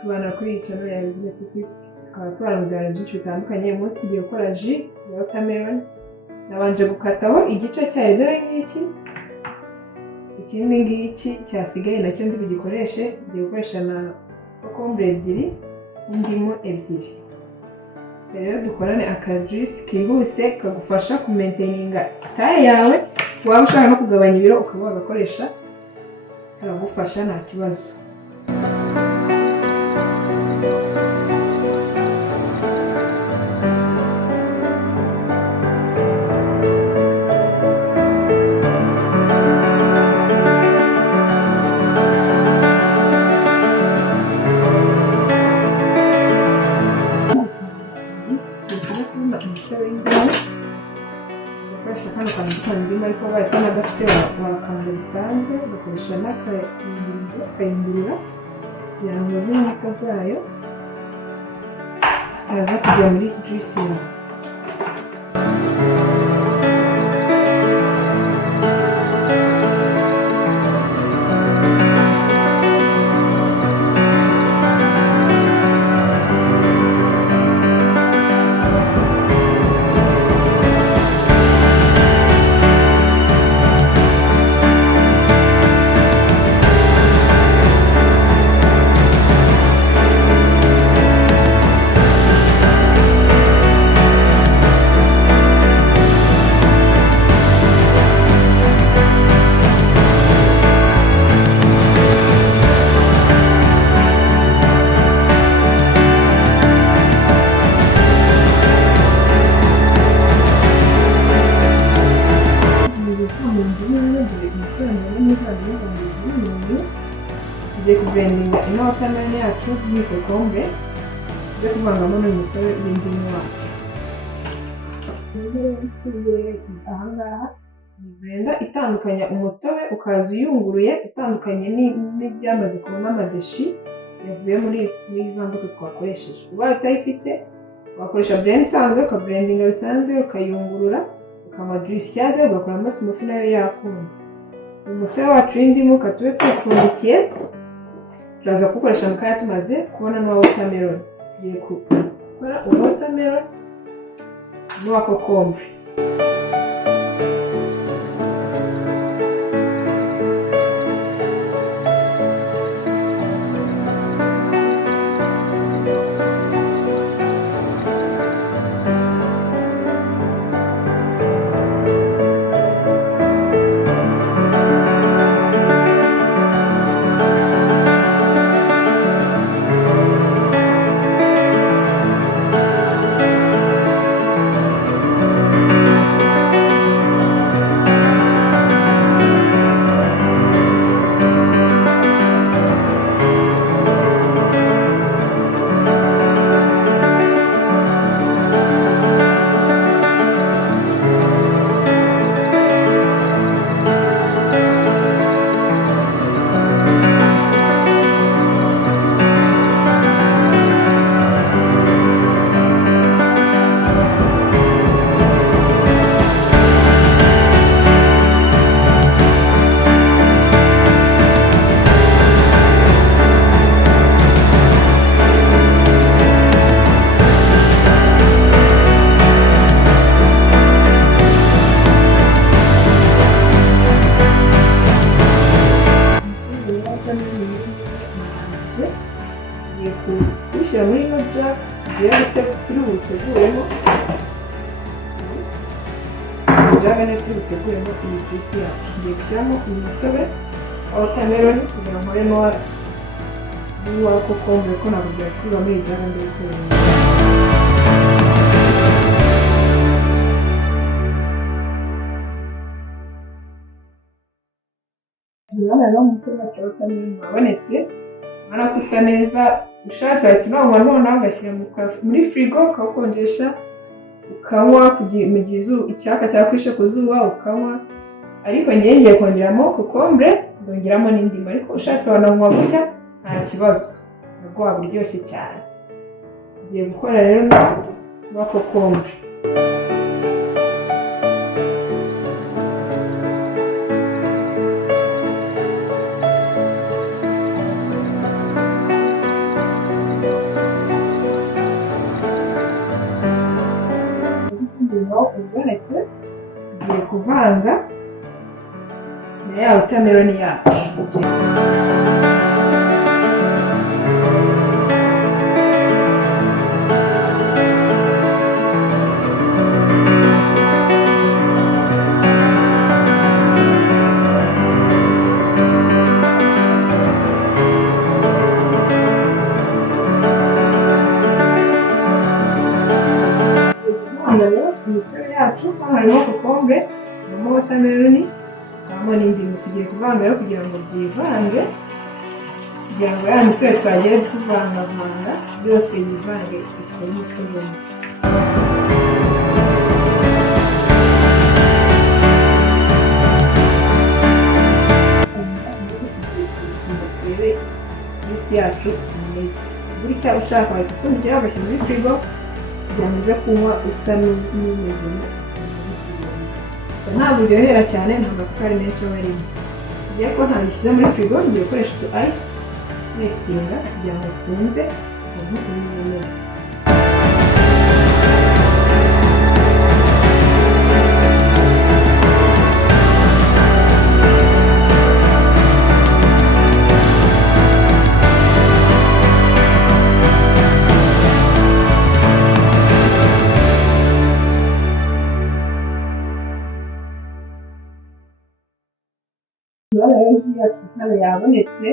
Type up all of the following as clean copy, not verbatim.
tubana kuri iyi channel ya Bizine 250 tukaba twaramugana byinshi bitandukanye. Uyu munsi tugiye gukora jus ya watermelon. Nabanje gukataho igice cyayo dore ngiki, ikindi ngiki cyasigaye nacyo ndi bugikoreshe. Ngiye gukoresha na kokombure ebyiri n'indimu ebyiri. Rero dukorane aka jus kihuse kagufasha kumaintaininga taye yawe. Waba ushaka no kugabanya ibiro ukaba wagakoresha, karagufasha nta kibazo. Kano kantu k'indimu ariko baye kanadafite wakanda bisanzwe ugakoresha n'akayungurura kugira ngo z'impaka zayo zitaza kujya muri juice yawe. Tugiye kublendinga ino watermelon yacu n'iyi kokombure, tugiye kuvangamo n'umutobe w'indimu wacu. Ahangaha ni blender itandukanya umutobe ukaza uyunguruye, utandukanye n'ibyamaze kubona amadeshi yavuye muri za mbuto twakoresheje. Ubaye utayifite wakoresha blend isanzwe, ukablendinga bisanzwe, ukayungurura, ukanywa juice cyaze, ugakoramo smoothie nayo yakunda. Umutobe wacu w'indimu katube tufundikiye, turaza kuwukoresha mu kanya tumaze kubona n'uwa watermelon. Tugiye gukora uwa watermelon n'uwa kokombure. Kubishyira muri ino jack turi buteguremo, jaga niyo turi buteguremo iyi juice yacu. Ngiye gushyiramo umutobe wa watermelon kugira ngo nkoremo n'uwa kokombure ko ntabwo byakwiba muri iyi jaga ndi gukoramo. Urabona rero umutobe wacu wa watermelon wabonetse, urabona ko usa neza. Ushatse wahita unawunywa noneho ugashyira muri firigo ukawukonjesha ukanywa mu gihe icyaka cyakwishe ku zuba ukanywa. Ariko ngiye kongeramo kokombure, ndongeramo n'indimu, ariko ushatse wananywa gutya nta kibazo, nabwo waba uryoshye cyane. Tugiye gukora rero n'uwa kokombure. watermelon yacu. Imitobe yacu harimo kokombure, harimo watermelon, harimo n'indimu. Tugiye kuvanga rero kugira ngo byivange, kugira ngo ya mitobe twagere tuvangavanga byose yivange ikore umutobe umwe. Turebe juice yacu imeze gutya. Ushaka wahita upfundikira ugashyira muri firigo kugira ngo uze kunywa usa n'umeze ntabwo uryohera cyane, nta masukari menshi aba arimo. Tugiye ko ntabishyize muri firigo, ngiye gukoresha utu ice nestinga kugira ngo twumve ukuntu umeze. Hano yabonetse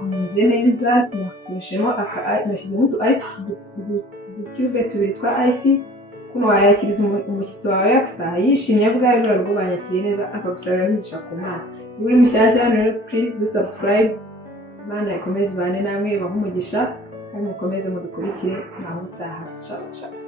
ameze neza, tuyakoreshemo nashyizemo utu ice udutube tubiri twa ice. Kuno wayakiriza umushyitsi wawe akataha yishimye bwawe rwego rwo banyakiriye neza, akagusabira n'umugisha ku Mana. Niba uri mushyashya hano rero please do subscribe. Imana ikomeze ibane namwe, ibahe umugisha kandi mukomeze mudukurikire naho utaha. Ciao ciao.